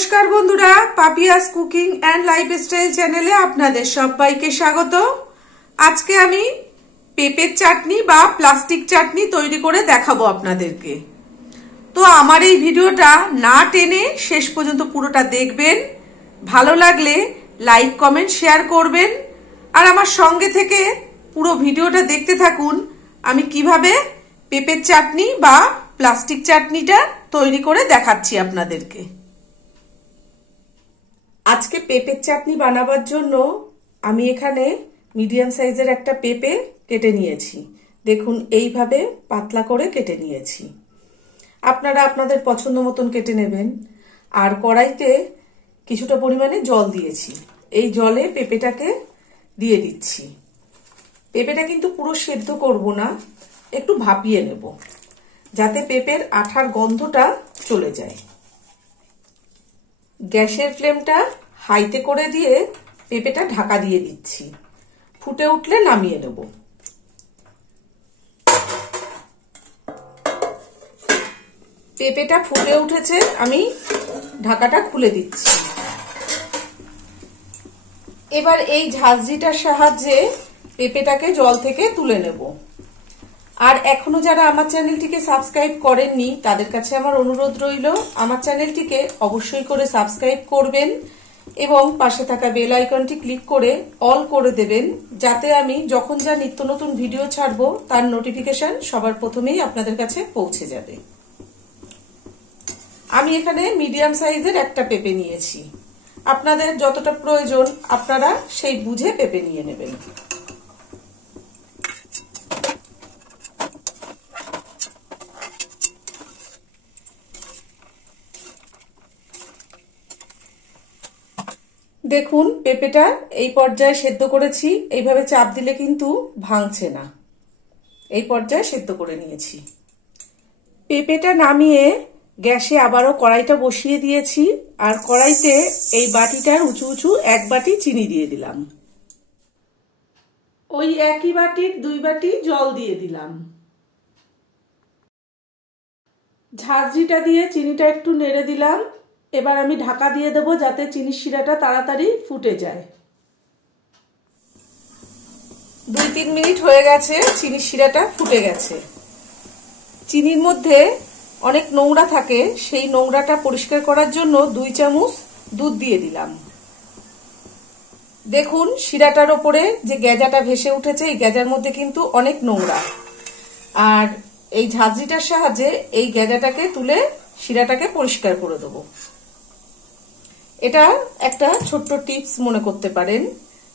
নমস্কার বন্ধুরা, Papiya's cooking and lifestyle চ্যানেলে আপনাদের সবাইকে স্বাগত। আজকে আমি পেঁপের চাটনি বা প্লাস্টিক চাটনি তৈরি করে দেখাবো আপনাদেরকে। তো আমার এই ভিডিওটা না টেনে শেষ পর্যন্ত পুরোটা দেখবেন। ভালো লাগলে লাইক কমেন্ট শেয়ার করবেন আর আমার সঙ্গে থেকে পুরো ভিডিওটা দেখতে থাকুন আমি কিভাবে পেঁপের চাটনি বা প্লাস্টিক চাটনিটা তৈরি করে দেখাচ্ছি আপনাদেরকে। আজকে পেঁপের চাটনি বানাবার জন্য আমি এখানে মিডিয়াম সাইজের একটা পেঁপে কেটে নিয়েছি। দেখুন এইভাবে পাতলা করে কেটে নিয়েছি। আপনারা আপনাদের পছন্দ মতন কেটে নেবেন। আর কড়াইতে কিছুটা পরিমাণে জল দিয়েছি। এই জলে পেঁপেটাকে দিয়ে দিচ্ছি। পেঁপেটা কিন্তু পুরো সেদ্ধ করব না, একটু ভাপিয়ে নেব যাতে পেঁপের আঠার গন্ধটা চলে যায়। গ্যাসের ফ্লেমটা হাইতে করে দিয়ে পেঁপেটা ঢাকা দিয়ে দিচ্ছি। ফুটে উঠলে নামিয়ে নেব। পেঁপেটা ফুটে উঠেছে, আমি ঢাকাটা খুলে দিচ্ছি। এবার এই ঝাঁঝরিটার সাহায্যে পেঁপেটাকে জল থেকে তুলে নেব। আর এখনো যারা আমার চ্যানেলটিকে সাবস্ক্রাইব করেননি তাদের কাছে আমার অনুরোধ রইল, আমার চ্যানেলটিকে অবশ্যই করে সাবস্ক্রাইব করবেন এবং পাশে থাকা বেল আইকনটি ক্লিক করে অল করে দেবেন, যাতে আমি যখন যা নিত্য নতুন ভিডিও ছাড়বো তার নোটিফিকেশন সবার প্রথমেই আপনাদের কাছে পৌঁছে যাবে। আমি এখানে মিডিয়াম সাইজের একটা পেঁপে নিয়েছি। আপনাদের যতটা প্রয়োজন আপনারা সেই বুঝে পেঁপে নিয়ে নেবেন। দেখুন পেঁপেটা এই পর্যায়ে সেদ্ধ করেছি। এইভাবে চাপ দিলে কিন্তু ভাঙছে না। এই পর্যায়ে সেদ্ধ করে নিয়েছি। পেঁপেটা নামিয়ে গ্যাসে আবারও কড়াইটা বসিয়ে দিয়েছি। আর কড়াইতে এই বাটিটার উঁচু উঁচু এক বাটি চিনি দিয়ে দিলাম। ওই একই বাটির 2 বাটি জল দিয়ে দিলাম। ঝাঁঝরিটা দিয়ে চিনিটা একটু নেড়ে দিলাম। এবার আমি ঢাকা দিয়ে দেবো যাতে চিনির শিরাটা তাড়াতাড়ি ফুটে যায়। 2-3 মিনিট হয়ে গেছে, চিনির শিরাটা ফুটে গেছে। চিনির মধ্যে অনেক নোংরা থাকে, সেই নোংরাটা পরিষ্কার করার জন্য 2 চামচ দুধ দিয়ে দিলাম। দেখুন শিরাটার ওপরে যে গেজাটা ভেসে উঠেছে, এই গেজার মধ্যে কিন্তু অনেক নোংরা। আর এই ঝাঁঝরিটার সাহায্যে এই গেজাটাকে তুলে শিরাটাকে পরিষ্কার করে দেবো। এটা একটা ছোট্ট টিপস মনে করতে পারেন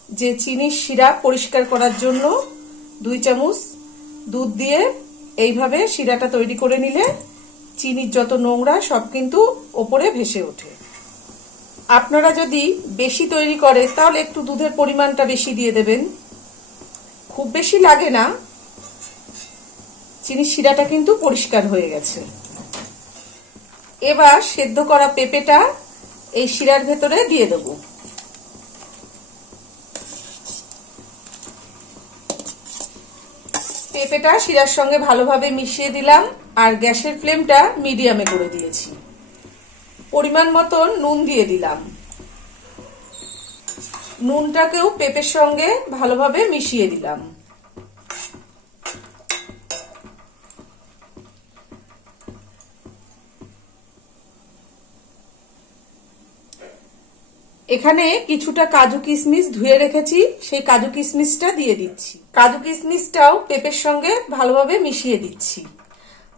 যে চিনির শিরা পরিষ্কার করার জন্য 2 চামচ দুধ দিয়ে এইভাবে শিরাটা তৈরি করে নিলে চিনির যত নোংরা সব কিন্তু ওপরে ভেসে ওঠে। আপনারা যদি বেশি তৈরি করেন তাহলে একটু দুধের পরিমাণটা বেশি দিয়ে দেবেন, খুব বেশি লাগে না। চিনির শিরাটা কিন্তু পরিষ্কার হয়ে গেছে। এবার সেদ্ধ করা পেঁপেটা এই শিরার ভেতরে দিয়ে দেব। পেঁপেটা শিরার সঙ্গে ভালোভাবে মিশিয়ে দিলাম আর গ্যাসের ফ্লেমটা মিডিয়ামে করে দিয়েছি। পরিমাণ মতন নুন দিয়ে দিলাম। নুনটাকেও পেঁপের সঙ্গে ভালোভাবে মিশিয়ে দিলাম। এখানে কিছুটা কাজু কিশমিশ ধুয়ে রেখেছি, সেই কাজু কিশমিশটা দিয়ে দিচ্ছি। কাজু কিশমিশটাও পেঁপের সঙ্গে ভালোভাবে মিশিয়ে দিচ্ছি।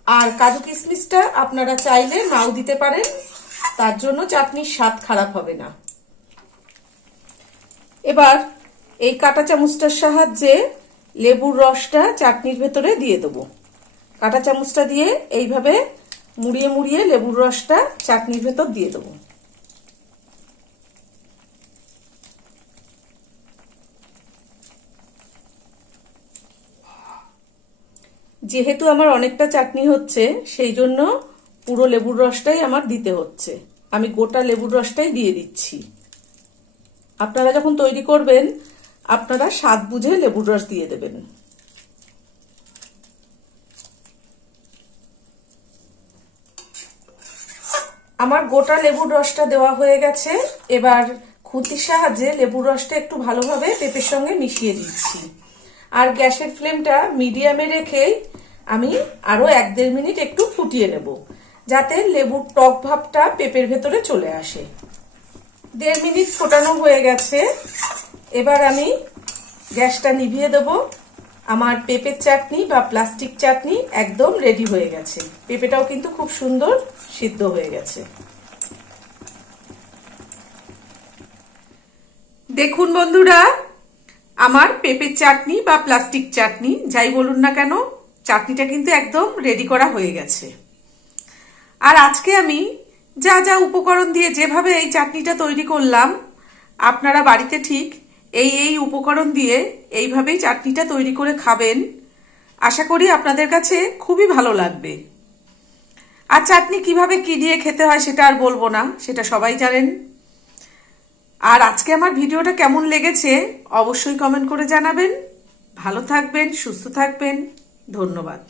আর কাজু কিশমিশটা আপনারা চাইলে নাও দিতে পারেন, তার জন্য চাটনির স্বাদ খারাপ হবে না। এবার এই কাঁটা চামচটার সাহায্যে লেবুর রসটা চাটনির ভেতরে দিয়ে দেবো। কাঁটা চামচটা দিয়ে এইভাবে মুড়িয়ে মুড়িয়ে লেবুর রসটা চাটনির ভেতর দিয়ে দেবো। যেহেতু আমার অনেকটা চাটনি হচ্ছে সেই জন্য পুরো লেবুর রসটাই আমার দিতে হচ্ছে। আমি গোটা লেবুর রসটাই দিয়ে দিচ্ছি। আপনারা যখন তৈরি করবেন আপনারা স্বাদ বুঝে লেবুর রস দিয়ে দেবেন। আমার গোটা লেবুর রসটা দেওয়া হয়ে গেছে। এবার খুন্তির সাহায্যে লেবুর রসটা একটু ভালোভাবে পেঁপের সঙ্গে মিশিয়ে দিচ্ছি। আর গ্যাসের ফ্লেমটা মিডিয়ামে রেখে আমি আরো 1-1.5 মিনিট একটু ফুটিয়ে নেব, যাতে লেবুর টক ভাবটা পেঁপের ভেতরে চলে আসে। 1.5 মিনিট ফোটানো হয়ে গেছে। এবার আমি গ্যাসটা নিভিয়ে দেব। আমার পেঁপের চাটনি বা প্লাস্টিক চাটনি একদম রেডি হয়ে গেছে। পেঁপেটাও কিন্তু খুব সুন্দর সিদ্ধ হয়ে গেছে। দেখুন বন্ধুরা, আমার পেঁপের চাটনি বা প্লাস্টিক চাটনি যাই বলুন না কেন, চাটনিটা কিন্তু একদম রেডি করা হয়ে গেছে। আর আজকে আমি যা যা উপকরণ দিয়ে যেভাবে এই চাটনিটা তৈরি করলাম, আপনারা বাড়িতে ঠিক এই উপকরণ দিয়ে এইভাবেই চাটনিটা তৈরি করে খাবেন। আশা করি আপনাদের কাছে খুবই ভালো লাগবে। আর চাটনি কিভাবে কি দিয়ে খেতে হয় সেটা আর বলবো না, সেটা সবাই জানেন। আর আজকে আমার ভিডিওটা কেমন লেগেছে অবশ্যই কমেন্ট করে জানাবেন। ভালো থাকবেন, সুস্থ থাকবেন। ধন্যবাদ।